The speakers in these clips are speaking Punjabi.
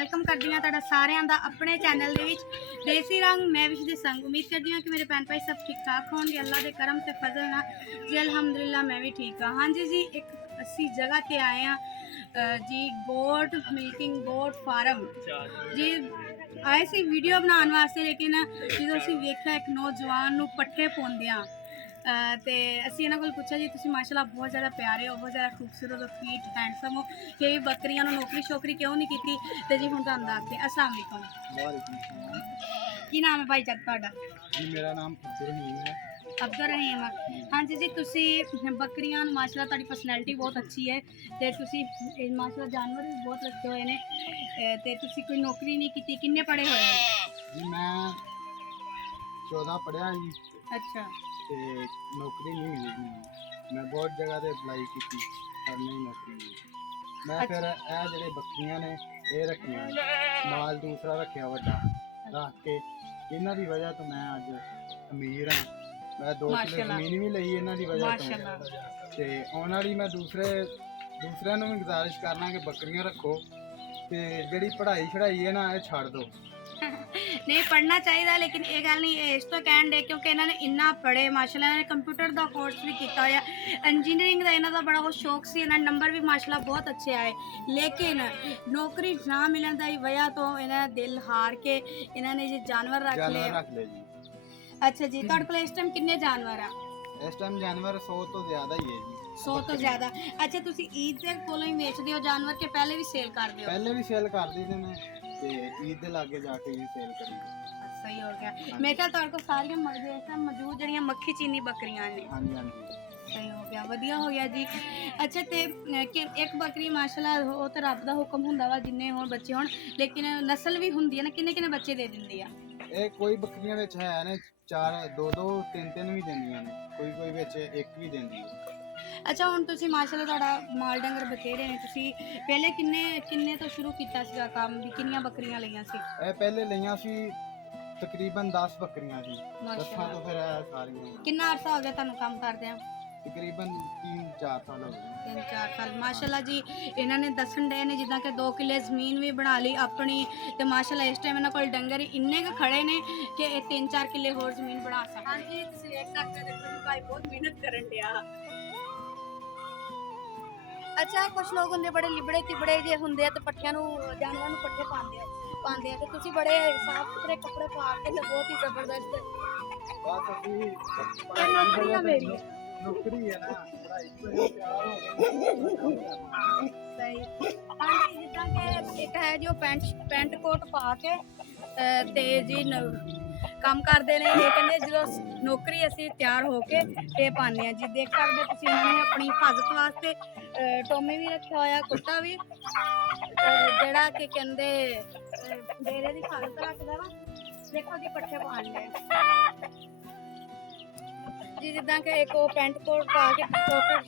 ਵੈਲਕਮ ਕਰਦੀ ਹਾਂ ਤੁਹਾਡਾ ਸਾਰਿਆਂ ਦਾ ਆਪਣੇ ਚੈਨਲ ਦੇ ਵਿੱਚ ਦੇਸੀ ਰੰਗ ਮੈਂ ਵਿਸ਼ ਦੇ ਸੰਗ। ਉਮੀਦ ਕਰਦੀ ਹਾਂ ਕਿ ਮੇਰੇ ਭੈਣ ਭਾਈ ਸਭ ਠੀਕ ਠਾਕ ਹੋਣਗੇ ਅੱਲਾ ਦੇ ਕਰਮ ਤੇ ਫਜ਼ਲ ਨਾਲ ਜੀ। ਅਲਹਮਦੁਲਿਲਾ मैं भी ठीक हाँ। हाँ जी जी, एक ਅਸੀਂ जगह ਤੇ ਆਏ ਹਾਂ जी, गोट मिल्किंग गोट फार्म जी। आए सी वीडियो बनाने वास्ते, लेकिन जो ਅਸੀਂ ਵੇਖਿਆ ਇੱਕ ਨੌਜਵਾਨ ਨੂੰ ਪੱਠੇ ਪਾਉਂਦਿਆਂ ਤੇ ਅਸੀਂ ਇਹਨਾਂ ਕੋਲ ਪੁੱਛਿਆ ਜੀ ਤੁਸੀਂ ਮਾਸ਼ਾਅੱਲਾ ਬਹੁਤ ਜ਼ਿਆਦਾ ਪਿਆਰੇ ਹੋ, ਬਹੁਤ ਜ਼ਿਆਦਾ ਖੂਬਸੂਰਤ ਹੋ, ਫੀਟ ਹੈਂਡਸਮ ਹੋ, ਕਿ ਬੱਕਰੀਆਂ ਨੂੰ ਨੌਕਰੀ ਸ਼ੋਕਰੀ ਕਿਉਂ ਨਹੀਂ ਕੀਤੀ। ਤੇ ਜੀ ਹੁਣ ਤੁਹਾਨੂੰ ਦੱਸਦੇ अस्सलाम वालेकुम। ਕੀ ਨਾਮ ਹੈ ਭਾਈ ਜੱਟ ਤੁਹਾਡਾ? जी मेरा नाम अब्दुल रहीम है। ਅਬਦੁਲ ਰਹੀਮ। ਹਾਂਜੀ ਜੀ, ਤੁਸੀਂ ਬੱਕਰੀਆਂ ਮਾਸ਼ਾਅੱਲਾ ਤੁਹਾਡੀ ਪਰਸਨੈਲਿਟੀ ਬਹੁਤ ਅੱਛੀ ਹੈ ਤੇ ਤੁਸੀਂ ਮਾਸ਼ਾਅੱਲਾ ਜਾਨਵਰ ਵੀ ਬਹੁਤ ਰੱਖੇ ਹੋਏ ਨੇ ਤੇ ਤੁਸੀਂ ਕੋਈ ਨੌਕਰੀ ਨਹੀਂ ਕੀਤੀ। ਕਿੰਨੇ ਪੜ੍ਹੇ ਹੋਏ ਹੋ? जी मैं 14 पढ़िया जी ਅੱਛਾ ते नौकरी नहीं मिली जी। मैं बहुत जगह ते अप्लाई की पर नहीं नौकरी मिली। मैं फिर ਇਹ ਜਿਹੜੇ ਬੱਕਰੀਆਂ ਨੇ ਇਹ ਰੱਖੀਆਂ, ਮਾਲ ਦੂਸਰਾ ਰੱਖਿਆ ਵੱਡਾ ਰੱਖ ਕੇ ਇਹਨਾਂ ਦੀ ਵਜ੍ਹਾ ਤੋਂ ਮੈਂ ਅੱਜ ਅਮੀਰ ਹਾਂ। ਮੈਂ 2 ਕਿੱਲੇ ਜ਼ਮੀਨ ਵੀ ਲਈ ਇਹਨਾਂ ਦੀ ਵਜ੍ਹਾ ਤੋਂ ਤੇ ਆਉਣ ਵਾਲੀ ਮੈਂ ਦੂਸਰਿਆਂ ਨੂੰ ਵੀ ਗੁਜ਼ਾਰਿਸ਼ ਕਰਨਾ ਕਿ ਬੱਕਰੀਆਂ ਰੱਖੋ ਤੇ ਜਿਹੜੀ ਪੜ੍ਹਾਈ ਛੜਾਈ ਹੈ ਨਾ ਇਹ ਛੱਡ ਦਿਓ। नहीं पढ़ना चाहिए, लेकिन ये गल नहीं इस तो कहन दे क्योंकि इन्होंने इन्ना पढ़े माशाल्लाह। इन्होंने कंप्यूटर का कोर्स भी किया होया, इंजीनियरिंग का इन्हों का बड़ा वो शौक सी। इन्होंने नंबर भी माशाल्लाह बहुत अच्छे आए, लेकिन नौकरी ना मिलने की वजह तो इन्होंने दिल हार के इन्होंने जी जानवर रख ले जी। अच्छा जी, तुहाडे कोल इस टाइम कितने जानवर आ? इस टाइम जानवर 100 तो ज़्यादा ही है जी। 100 तो ज़्यादा। अच्छा, तुसी ईद दे कोलों ही बेचदे हो जानवर के पहले भी सेल कर दे हो? पहले भी सेल कर दी थी मैं ते ईद दे लागे जाके भी सेल करी। सही हो गया। मैं क्या तुहाडे कोल सारियां मौजूद जड़ियां मक्खी चीनी बकरियां ने? हाँ जी हाँ जी। सही हो गया, वधिया हो गया जी। अच्छा, ते कि एक बकरी माशाल्लाह वो तो रब दा हुक्म हुंदा वा जिन्ने होण बच्चे होण, लेकिन नस्ल भी हुंदी है ना, किन्ने किन्ने बच्चे दे दिंदी आ? ਇਹ ਕੋਈ ਬੱਕਰੀਆਂ ਵਿੱਚ ਹੈ ਨੇ 4 2 3 ਵੀ ਦਿੰਦੀਆਂ ਨੇ, ਕੋਈ ਵਿੱਚ ਇੱਕ ਵੀ ਦਿੰਦੀ ਹੈ। ਅੱਛਾ, ਹੁਣ ਤੁਸੀਂ ਮਾਸ਼ਾਅੱਲਾ ਤੁਹਾਡਾ ਮਾਲ ਡੰਗਰ ਬਥੇਰੇ ਨੇ, ਤੁਸੀਂ ਪਹਿਲੇ ਕਿੰਨੇ ਤੋਂ ਸ਼ੁਰੂ ਕੀਤਾ ਸੀਗਾ ਕੰਮ ਵੀ? ਕਿੰਨੀਆਂ ਬੱਕਰੀਆਂ ਲਈਆਂ ਸੀ? ਇਹ ਪਹਿਲੇ ਲਈਆਂ ਸੀ ਤਕਰੀਬਨ 10 ਬੱਕਰੀਆਂ ਸੀ। 10 ਤੋਂ ਫਿਰ ਇਹ ਸਾਰੀਆਂ। ਕਿੰਨਾ ਅਰਸਾ ਹੋ ਗਿਆ ਤੁਹਾਨੂੰ ਕੰਮ ਕਰਦਿਆਂ? ਤਕਰੀਬਨ 3-4 ਸਾਲ ਹੋ ਗਏ। 3-4 ਸਾਲ। ਮਾਸ਼ਾਅੱਲਾ ਜੀ, ਇਹਨਾਂ ਨੇ ਦੱਸਣ ਦੇ ਨੇ ਜਿੱਦਾਂ ਕਿ 2 ਕਿੱਲੇ ਜ਼ਮੀਨ ਵੀ ਬਣਾ ਲਈ ਆਪਣੀ ਤੇ ਮਾਸ਼ਾਅੱਲਾ ਇਸ ਟਾਈਮ ਇਹਨਾਂ ਕੋਲ ਡੰਗਰ ਇੰਨੇ ਕੁ ਖੜੇ ਨੇ ਕਿ ਇਹ 3-4 ਕਿੱਲੇ ਹੋਰ ਜ਼ਮੀਨ ਬਣਾ ਸਕਦੇ। ਹਾਂਜੀ, ਤੁਸੀਂ ਦੇਖ ਸਕਦੇ ਹੋ ਭਾਈ ਬਹੁਤ ਮਿਹਨਤ ਕਰਨ ਡਿਆ। ਅੱਛਾ, ਕੁਝ ਲੋਕ ਹੁੰਦੇ ਬੜੇ ਲਿਬੜੇ ਤਿਬੜੇ ਜੇ ਹੁੰਦੇ ਆ ਤੇ ਪੱਠਿਆਂ ਨੂੰ ਜਾਨਵਰਾਂ ਨੂੰ ਪੱਠੇ ਪਾਉਂਦੇ ਆ ਤੇ ਤੁਸੀਂ ਬੜੇ ਸਾਫ਼ ਸੁਥਰੇ ਕੱਪੜੇ ਪਾ ਕੇ ਤੇ ਬਹੁਤ ਹੀ ਜ਼ਬਰਦਸਤ। ਬਸ ਅਸੀਂ ਇਹ ਨੌਕਰੀ ਆ ਮੇਰੀ। ਨੌਕਰੀ ਹੈ ਨਾ, ਪੜ੍ਹਾਈ ਤੋਂ ਤਿਆਰ ਹੋ ਗਏ। ਸਹੀ। ਹਾਂਜੀ, ਜਿੱਦਾਂ ਕਿ ਇੱਕ ਹੈ ਜੋ ਪੈਂਟ ਕੋਟ ਪਾ ਕੇ ਤੇ ਜੀ ਕੰਮ ਕਰਦੇ ਨੇ। ਇਹ ਕਹਿੰਦੇ ਜਦੋਂ ਨੌਕਰੀ ਅਸੀਂ ਤਿਆਰ ਹੋ ਕੇ ਇਹ ਪਾਉਂਦੇ ਹਾਂ ਜੀ। ਦੇਖ ਸਕਦੇ ਤੁਸੀਂ ਇਹਨਾਂ ਨੇ ਆਪਣੀ ਹਿਫਾਜ਼ਤ ਵਾਸਤੇ ਟੋਮੀ ਵੀ ਰੱਖਿਆ ਹੋਇਆ, ਕੁੱਤਾ ਵੀ ਜਿਹੜਾ ਕਿ ਕਹਿੰਦੇ ਡੇਰੇ ਦੀ ਹਿਫਾਜ਼ਤ ਰੱਖਦਾ ਵਾ। ਦੇਖੋ ਜੀ ਪੱਠੇ ਪਾਉਂਦੇ ਜੀ। ਜਿੱਦਾਂ ਕਿ ਇੱਕ ਉਹ ਪੈਂਟ ਕੋਟ ਪਾ ਕੇ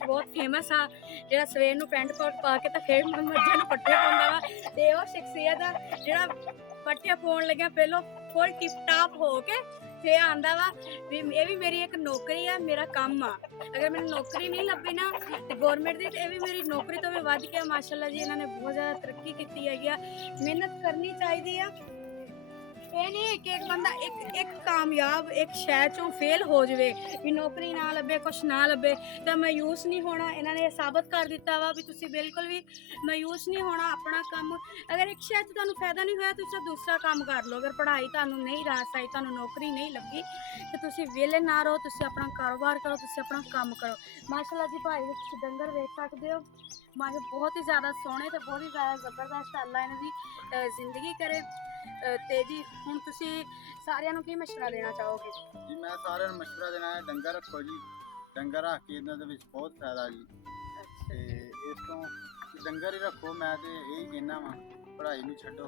ਬਹੁਤ ਫੇਮਸ ਆ, ਜਿਹੜਾ ਸਵੇਰ ਨੂੰ ਪੈਂਟ ਕੋਟ ਪਾ ਕੇ ਤਾਂ ਫਿਰ ਮੱਝਾਂ ਨੂੰ ਪੱਠੇ ਪਾਉਂਦਾ ਵਾ। ਤੇ ਉਹ ਸ਼ਖਸੀਅਤ ਆ ਜਿਹੜਾ ਪੱਠੇ ਪਾਉਣ ਲੱਗਿਆ ਪਹਿਲੋਂ ਫੁੱਲ ਟਿਪ ਟਾਪ ਹੋ ਕੇ ਫੇਰ ਆਂਦਾ ਵਾ ਵੀ ਇਹ ਵੀ ਮੇਰੀ ਇੱਕ ਨੌਕਰੀ ਆ, ਮੇਰਾ ਕੰਮ ਆ। ਅਗਰ ਮੈਨੂੰ ਨੌਕਰੀ ਨਹੀਂ ਲੱਭੀ ਨਾ ਤੇ ਗੌਰਮੈਂਟ ਦੀ, ਤੇ ਇਹ ਵੀ ਮੇਰੀ ਨੌਕਰੀ ਤੋਂ ਵੀ ਵੱਧ ਕੇ ਮਾਸ਼ਾਅੱਲਾ ਜੀ ਇਹਨਾਂ ਨੇ ਬਹੁਤ ਜ਼ਿਆਦਾ ਤਰੱਕੀ ਕੀਤੀ ਹੈਗੀ ਆ। ਮਿਹਨਤ ਕਰਨੀ ਚਾਹੀਦੀ ਆ। ਇਹ ਨਹੀਂ ਕਿ ਇੱਕ ਬੰਦਾ ਇੱਕ ਕਾਮਯਾਬ ਇੱਕ ਸ਼ਹਿਰ ਚੋਂ ਫੇਲ ਹੋ ਜਾਵੇ ਵੀ ਨੌਕਰੀ ਨਾ ਲੱਭੇ, ਕੁਛ ਨਾ ਲੱਭੇ ਤਾਂ ਮਾਯੂਸ ਨਹੀਂ ਹੋਣਾ। ਇਹਨਾਂ ਨੇ ਸਾਬਤ ਕਰ ਦਿੱਤਾ ਵਾ ਵੀ ਤੁਸੀਂ ਬਿਲਕੁਲ ਵੀ ਮਾਯੂਸ ਨਹੀਂ ਹੋਣਾ। ਆਪਣਾ ਕੰਮ ਅਗਰ ਇੱਕ ਸ਼ਹਿਰ 'ਚ ਤੁਹਾਨੂੰ ਫਾਇਦਾ ਨਹੀਂ ਹੋਇਆ ਤੁਸੀਂ ਦੂਸਰਾ ਕੰਮ ਕਰ ਲਓ। ਅਗਰ ਪੜ੍ਹਾਈ ਤੁਹਾਨੂੰ ਨਹੀਂ ਰਾਸ ਆਈ, ਤੁਹਾਨੂੰ ਨੌਕਰੀ ਨਹੀਂ ਲੱਗੀ ਤਾਂ ਤੁਸੀਂ ਵਿਹਲੇ ਨਾ ਰਹੋ, ਤੁਸੀਂ ਆਪਣਾ ਕਾਰੋਬਾਰ ਕਰੋ, ਤੁਸੀਂ ਆਪਣਾ ਕੰਮ ਕਰੋ। ਮਾਸ਼ਾਅੱਲਾ ਜੀ ਭਾਈ ਦੇ ਤੁਸੀਂ ਡੰਗਰ ਵੇਖ ਸਕਦੇ ਹੋ, ਮਾਸ਼ਾਅੱਲਾ ਬਹੁਤ ਹੀ ਜ਼ਿਆਦਾ ਸੋਹਣੇ ਤੇ ਬਹੁਤ ਹੀ ਜ਼ਿਆਦਾ ਜ਼ਬਰਦਸਤ ਅੱਲਾ ਇਹਨਾਂ ਦੀ ਜ਼ਿੰਦਗੀ ਕਰੇ। ਤੇ ਜੀ ਹੁਣ ਤੁਸੀਂ ਸਾਰਿਆਂ ਨੂੰ ਕੀ ਮਸ਼ਵਰਾ ਦੇਣਾ ਚਾਹੋਗੇ? ਜੀ ਮੈਂ ਸਾਰਿਆਂ ਨੂੰ ਮਸ਼ਵਰਾ ਦੇਣਾ ਹੈ ਡੰਗਰ ਰੱਖੋ ਜੀ। ਡੰਗਰ ਰੱਖ ਕੇ ਇਹਨਾਂ ਦੇ ਵਿੱਚ ਬਹੁਤ ਫਾਇਦਾ ਜੀ। ਤੇ ਇਸ ਤੋਂ ਡੰਗਰ ਹੀ ਰੱਖੋ। ਮੈਂ ਤੇ ਇਹੀ ਕਹਿਣਾ ਵਾ, ਪੜ੍ਹਾਈ ਨੂੰ ਛੱਡੋ।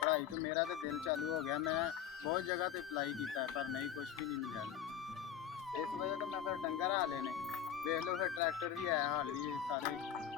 ਪੜ੍ਹਾਈ ਤੋਂ ਮੇਰਾ ਤਾਂ ਦਿਲ ਚਾਲੂ ਹੋ ਗਿਆ। ਮੈਂ ਬਹੁਤ ਜਗ੍ਹਾ ਤੇ ਅਪਲਾਈ ਕੀਤਾ ਪਰ ਨਹੀਂ, ਕੁਛ ਵੀ ਨਹੀਂ ਮਿਲਿਆ। ਇਸ ਵਜ੍ਹਾ ਤੋਂ ਮੈਂ ਫਿਰ ਡੰਗਰ ਆ ਲੈਣੇ ਵੇਖ ਲਓ ਫਿਰ ਟਰੈਕਟਰ ਵੀ ਆਇਆ ਹਾਲ ਵੀ ਸਾਰੇ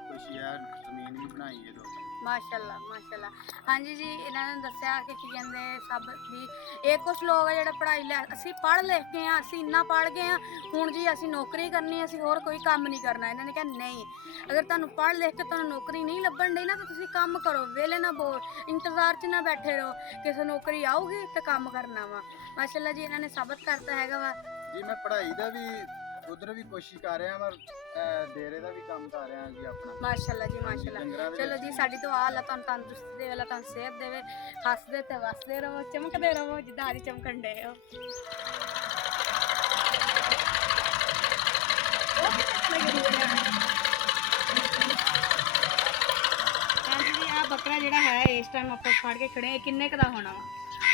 ਖੁਸ਼ੀ ਆ ਜ਼ਮੀਨ ਵੀ ਬਣਾਈ ਇਹ ਲੋਕ ਮਾਸ਼ਾਅੱਲਾ ਮਾਸ਼ਾਅੱਲਾ। ਹਾਂਜੀ ਜੀ, ਇਹਨਾਂ ਨੇ ਦੱਸਿਆ ਕਿ ਕੀ ਕਹਿੰਦੇ ਸਭ ਵੀ ਇਹ ਕੁਛ ਲੋਕ ਆ ਜਿਹੜੇ ਪੜ੍ਹਾਈ ਲੈ ਅਸੀਂ ਪੜ੍ਹ ਲਿਖ ਕੇ ਆ, ਅਸੀਂ ਇੰਨਾ ਪੜ੍ਹ ਗਏ ਆ, ਹੁਣ ਜੀ ਅਸੀਂ ਨੌਕਰੀ ਕਰਨੀ, ਅਸੀਂ ਹੋਰ ਕੋਈ ਕੰਮ ਨਹੀਂ ਕਰਨਾ। ਇਹਨਾਂ ਨੇ ਕਿਹਾ ਨਹੀਂ, ਅਗਰ ਤੁਹਾਨੂੰ ਪੜ੍ਹ ਲਿਖ ਕੇ ਤੁਹਾਨੂੰ ਨੌਕਰੀ ਨਹੀਂ ਲੱਭਣ ਡਈ ਨਾ ਤਾਂ ਤੁਸੀਂ ਕੰਮ ਕਰੋ, ਵਿਹਲੇ ਨਾ ਬੋ ਇੰਤਜ਼ਾਰ 'ਚ ਨਾ ਬੈਠੇ ਰਹੋ ਕਿਸੇ ਨੌਕਰੀ ਆਊਗੀ ਤੇ ਕੰਮ ਕਰਨਾ ਵਾ। ਮਾਸ਼ਾਅੱਲਾ ਜੀ, ਇਹਨਾਂ ਨੇ ਸਾਬਤ ਕਰਤਾ ਹੈਗਾ ਵਾ ਜੀ। ਮੈਂ ਪੜ੍ਹਾਈ ਦਾ ਵੀ ਉਧਰ ਵੀ ਕੋਸ਼ਿਸ਼ ਕਰ ਰਿਹਾ ਪਰ ਡੇਰੇ ਦਾ ਵੀ ਕੰਮ ਕਰ ਰਿਹਾ ਜੀ ਆਪਣਾ। ਮਾਸ਼ਾਅੱਲਾ ਜੀ ਮਾਸ਼ਾਅੱਲਾ। ਚਲੋ ਜੀ, ਸਾਡੀ ਦੁਆ ਅੱਲਾਹ ਤੁਹਾਨੂੰ ਤੰਦਰੁਸਤੀ ਦੇਵੇ, ਅੱਲਾਹ ਤੁਹਾਨੂੰ ਸਿਹਤ ਦੇਵੇ, ਹੱਸਦੇ ਤੇ ਵਸਦੇ ਰਹੋ, ਚਮਕਦੇ ਰਹੋ ਜਿੱਦਾਂ ਅੱਜ ਚਮਕਣ ਡੇ ਹੋ। ਹਾਂਜੀ ਜੀ, ਆ ਬੱਕਰਾ ਜਿਹੜਾ ਹੈ ਇਸ ਟਾਈਮ ਆਪਾਂ ਫੜ ਕੇ ਖੜੇ, ਇਹ ਕਿੰਨੇ ਕ ਦਾ ਹੋਣਾ ਵਾ?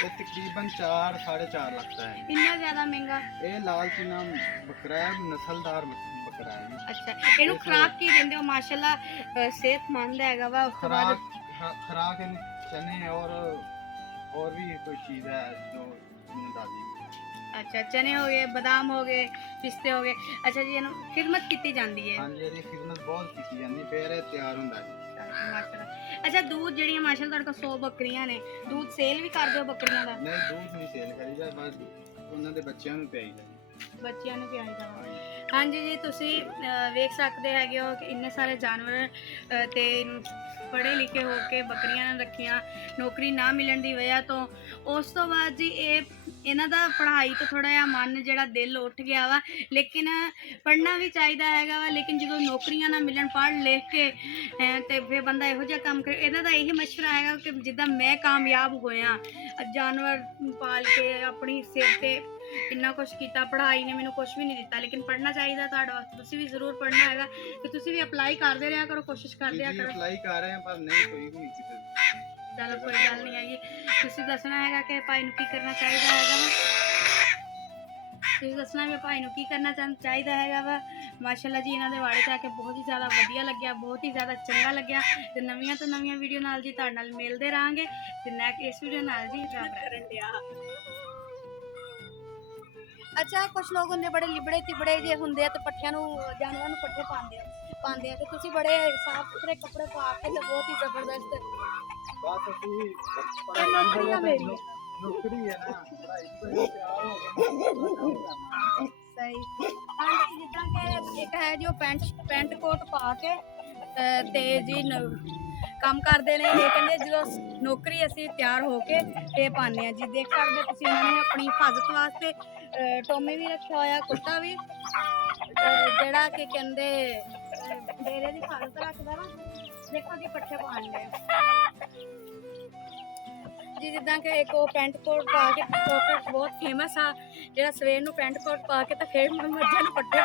ਇਹ ਤਕਰੀਬਨ 4-4.5 ਲੱਖ ਦਾ ਹੈ। ਇੰਨਾ ਜ਼ਿਆਦਾ ਮਹਿੰਗਾ? ਇਹ ਲਾਲ ਚੀਨਾ ਬੱਕਰਾ ਹੈ, ਨਸਲਦਾਰ ਬੱਕਰਾ ਹੈ ਜੀ। ਅੱਛਾ, ਇਹਨੂੰ ਖੁਰਾਕ ਕੀ ਦਿੰਦੇ ਹੋ? ਮਾਸ਼ਾਅੱਲਾ ਸਿਹਤਮੰਦ ਹੈਗਾ ਵਾ। ਉਸ ਤੋਂ ਬਾਅਦ खुराक चने और भी कोई चीज़ है जो इसमें डाली। अच्छा, चने हो गए, बादाम हो गए, पिस्ते हो गए। अच्छा जी, ਇਹਨੂੰ ਖਿਦਮਤ ਕੀਤੀ ਜਾਂਦੀ ਹੈ? हाँ जी, ਇਹਦੀ ਖਿਦਮਤ ਬਹੁਤ ਕੀਤੀ ਜਾਂਦੀ, ਫਿਰ ਇਹ ਤਿਆਰ ਹੁੰਦਾ ਜੀ। ਮਾਸ਼ਾਅੱਲਾ। ਅੱਛਾ, ਦੁੱਧ ਜਿਹੜੀਆਂ ਮਾਸ਼ਾਅੱਲਾ ਤੁਹਾਡੇ ਕੋਲ 100 ਬੱਕਰੀਆਂ ਨੇ, ਦੁੱਧ ਸੇਲ ਵੀ ਕਰਦੇ ਹੋ ਬੱਕਰੀਆਂ ਦਾ? ਨਹੀਂ, ਦੁੱਧ ਨਹੀਂ ਸੇਲ ਕਰੀਦਾ, ਬਸ ਉਹਨਾਂ ਦੇ ਬੱਚਿਆਂ ਨੂੰ ਪਿਆਈਦਾ ਜੀ। ਬੱਚਿਆਂ ਨੂੰ ਪਿਆਈਦਾ ਵਾ। ਹਾਂਜੀ ਜੀ, ਤੁਸੀਂ ਵੇਖ ਸਕਦੇ ਹੈਗੇ ਹੋ ਕਿ ਇੰਨੇ ਸਾਰੇ ਜਾਨਵਰ ਤੇ ਪੜ੍ਹੇ ਲਿਖੇ ਹੋ ਕੇ ਬੱਕਰੀਆਂ ਨੇ ਰੱਖੀਆਂ, ਨੌਕਰੀ ਨਾ ਮਿਲਣ ਦੀ ਵਜ੍ਹਾ ਤੋਂ। ਉਸ ਤੋਂ ਬਾਅਦ ਜੀ ਇਹਨਾਂ ਦਾ ਪੜ੍ਹਾਈ ਤੋਂ ਥੋੜਾ ਜਿਹਾ ਮਨ ਜਿਹੜਾ ਦਿਲ ਉੱਠ ਗਿਆ ਵਾ, ਲੇਕਿਨ ਪੜ੍ਹਨਾ ਵੀ ਚਾਹੀਦਾ ਹੈਗਾ ਵਾ। ਲੇਕਿਨ ਜਦੋਂ ਨੌਕਰੀਆਂ ਨਾ ਮਿਲਣ ਪੜ੍ਹ ਲਿਖ ਕੇ ਤੇ ਫਿਰ ਬੰਦਾ ਇਹੋ ਜਿਹਾ ਕੰਮ ਕਰੇ। ਇਹਨਾਂ ਦਾ ਇਹੀ ਮਸ਼ਵਰਾ ਹੈਗਾ ਕਿ ਜਿੱਦਾਂ ਮੈਂ ਕਾਮਯਾਬ ਹੋਇਆ ਜਾਨਵਰ ਪਾਲ ਕੇ, ਆਪਣੀ ਸਿਰ ਤੇ ਇੰਨਾ ਕੁਛ ਕੀਤਾ, ਪੜ੍ਹਾਈ ਨੇ ਮੈਨੂੰ ਕੁਛ ਵੀ ਨਹੀਂ ਦਿੱਤਾ, ਲੇਕਿਨ ਪੜ੍ਹਨਾ ਚਾਹੀਦਾ ਤੁਹਾਡੇ ਵਾਸਤੇ। ਤੁਸੀਂ ਵੀ ਜ਼ਰੂਰ ਪੜ੍ਹਨਾ ਹੈਗਾ ਤੇ ਤੁਸੀਂ ਵੀ ਅਪਲਾਈ ਕਰਦੇ ਰਿਹਾ ਕਰੋ, ਕੋਸ਼ਿਸ਼ ਕਰਦੇ ਰਿਹਾ ਕਰੋ। ਅਪਲਾਈ ਕਰ ਰਹੇ ਹਾਂ ਪਰ ਨਹੀਂ ਕੋਈ ਵੀ ਨਹੀਂ ਕਿਤੇ। ਚਲੋ ਕੋਈ ਗੱਲ ਨਹੀਂ ਹੈਗੀ, ਤੁਸੀਂ ਦੱਸਣਾ ਹੈਗਾ ਕਿ ਭਾਈ ਨੂੰ ਕੀ ਕਰਨਾ ਚਾਹੀਦਾ ਹੈਗਾ ਵਾ। ਤੁਸੀਂ ਦੱਸਣਾ ਵੀ ਭਾਈ ਨੂੰ ਕੀ ਕਰਨਾ ਚਾਹੀਦਾ ਹੈਗਾ ਵਾ। ਮਾਸ਼ਾਅੱਲਾ ਜੀ, ਇਹਨਾਂ ਦੇ ਵਾੜੇ ਤੇ ਆ ਕੇ ਬਹੁਤ ਹੀ ਜ਼ਿਆਦਾ ਵਧੀਆ ਲੱਗਿਆ, ਬਹੁਤ ਹੀ ਜ਼ਿਆਦਾ ਚੰਗਾ ਲੱਗਿਆ। ਤੇ ਨਵੀਆਂ ਤੋਂ ਨਵੀਆਂ ਵੀਡੀਓ ਨਾਲ ਜੀ ਤੁਹਾਡੇ ਨਾਲ ਮਿਲਦੇ ਰਹਾਂਗੇ ਤੇ ਇਸ ਵੀਡੀਓ ਨਾਲ ਜੀ ਕਰਨ ਡਿਆ। ਅੱਛਾ, ਕੁਛ ਲੋਕ ਹੁੰਦੇ ਬੜੇ ਲਿਬੜੇ ਤਿਬੜੇ ਜੇ ਹੁੰਦੇ ਆ ਤੇ ਪੱਠਿਆਂ ਨੂੰ, ਜਾਨਵਰਾਂ ਨੂੰ ਪੱਠੇ ਪਾਉਂਦੇ ਆ ਤੇ ਤੁਸੀਂ ਬੜੇ ਸਾਫ਼ ਸੁਥਰੇ ਕੱਪੜੇ ਪਾ ਕੇ ਤੇ ਬਹੁਤ ਹੀ ਜ਼ਬਰਦਸਤ। ਬਸ ਅਸੀਂ ਨੌਕਰੀ ਆ ਮੇਰੀ। ਨੌਕਰੀ ਹੈ ਨਾ, ਪੜ੍ਹਾਈ ਤਿਆਰ ਹੋ ਗਏ। ਸਹੀ। ਹਾਂਜੀ, ਜਿੱਦਾਂ ਕਿ ਇੱਕ ਹੈ ਜੋ ਪੈਂਟ ਕੋਟ ਪਾ ਕੇ ਤੇ ਜੀ ਕੰਮ ਕਰਦੇ ਨੇ। ਇਹ ਕਹਿੰਦੇ ਜਦੋਂ ਨੌਕਰੀ ਅਸੀਂ ਤਿਆਰ ਹੋ ਕੇ ਇਹ ਪਾਉਂਦੇ ਹਾਂ ਜੀ। ਦੇਖ ਸਕਦੇ ਤੁਸੀਂ, ਉਹਨਾਂ ਨੇ ਆਪਣੀ ਹਿਫਾਜ਼ਤ ਵਾਸਤੇ ਟੋਮੀ ਵੀ ਰੱਖਿਆ ਹੋਇਆ, ਕੁੱਤਾ ਵੀ, ਜਿਹੜਾ ਕਿ ਕਹਿੰਦੇ ਡੇਰੇ ਦੀ ਹਿਫਾਜ਼ਤ ਰੱਖਦਾ ਵਾ। ਦੇਖੋ ਜੀ, ਪੱਠੇ ਪਾਉਣ ਦੇ ਜੀ। ਜਿੱਦਾਂ ਕਿ ਇੱਕ ਉਹ ਪੈਂਟ ਕੋਟ ਪਾ ਕੇ ਬਹੁਤ ਫੇਮਸ ਆ, ਜਿਹੜਾ ਸਵੇਰ ਨੂੰ ਪੈਂਟ ਕੋਟ ਪਾ ਕੇ ਤਾਂ ਫਿਰ ਮੱਝਾਂ ਨੂੰ ਪੱਠੇ